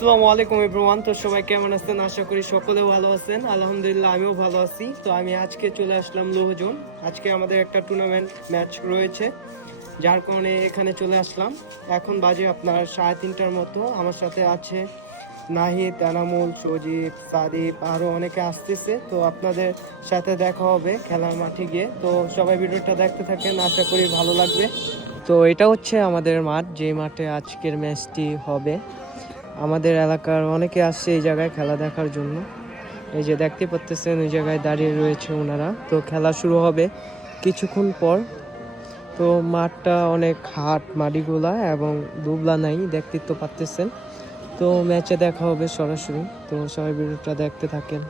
আসসালামু আলাইকুম এভরিওয়ান। তো সবাই কেমন আছেন? আশা করি সকলে ভালো আছেন। আলহামদুলিল্লাহ আমিও ভালো আছি। তো আমি আজকে চলে আসলাম লোহজন। আজকে আমাদের একটা টুর্নামেন্ট ম্যাচ রয়েছে, যার কারণে এখানে চলে আসলাম। এখন বাজে আপনার 3:30টার মতো। আমার সাথে আছে নাহিদ, এনামুল, সজীব, সাদিপ, আরও অনেকে আসতেছে। তো আপনাদের সাথে দেখা হবে খেলার মাঠে গিয়ে। তো সবাই ভিডিওটা দেখতে থাকেন, আশা করি ভালো লাগবে। তো এটা হচ্ছে আমাদের মাঠ, যে মাঠে আজকের ম্যাচটি হবে। আমাদের এলাকার অনেকে আসছে এই জায়গায় খেলা দেখার জন্য। এই যে দেখতে পাচ্ছেন ওই জায়গায় দাঁড়িয়ে রয়েছে ওনারা। তো খেলা শুরু হবে কিছুক্ষণ পর। তো মাঠটা অনেক হাট মাটিগুলা এবং দুবলা নাই, দেখতে তো পাচ্ছেন। তো ম্যাচে দেখা হবে সরাসরি। তো সবাই ভিডিওটা দেখতে থাকেন।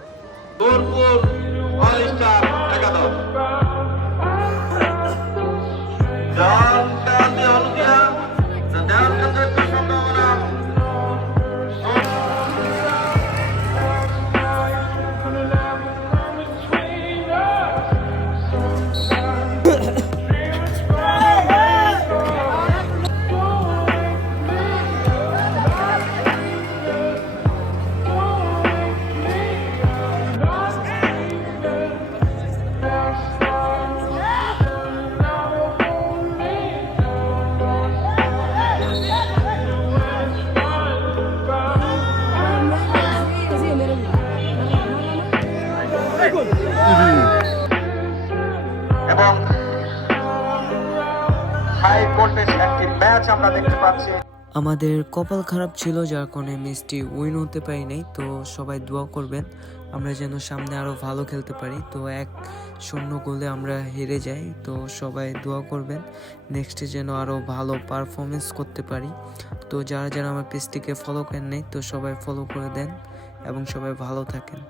এবং হাই ভোল্টেজ একটি ম্যাচ আমরা দেখতে পাচ্ছি। আমাদের কপাল খারাপ ছিল, যার কারণে ম্যাচটি উইন হতে পারি নাই। তো সবাই দোয়া করবেন আমরা যেন সামনে আরো ভালো খেলতে পারি। তো 1-0 গোলে আমরা হেরে যাই। তো সবাই দোয়া করবেন নেক্সটে যেন আরো ভালো পারফরমেন্স করতে পারি। তো যারা যারা আমার পেজটিকে ফলো করেন নাই, তো সবাই ফলো করে দেন এবং সবাই ভালো থাকেন।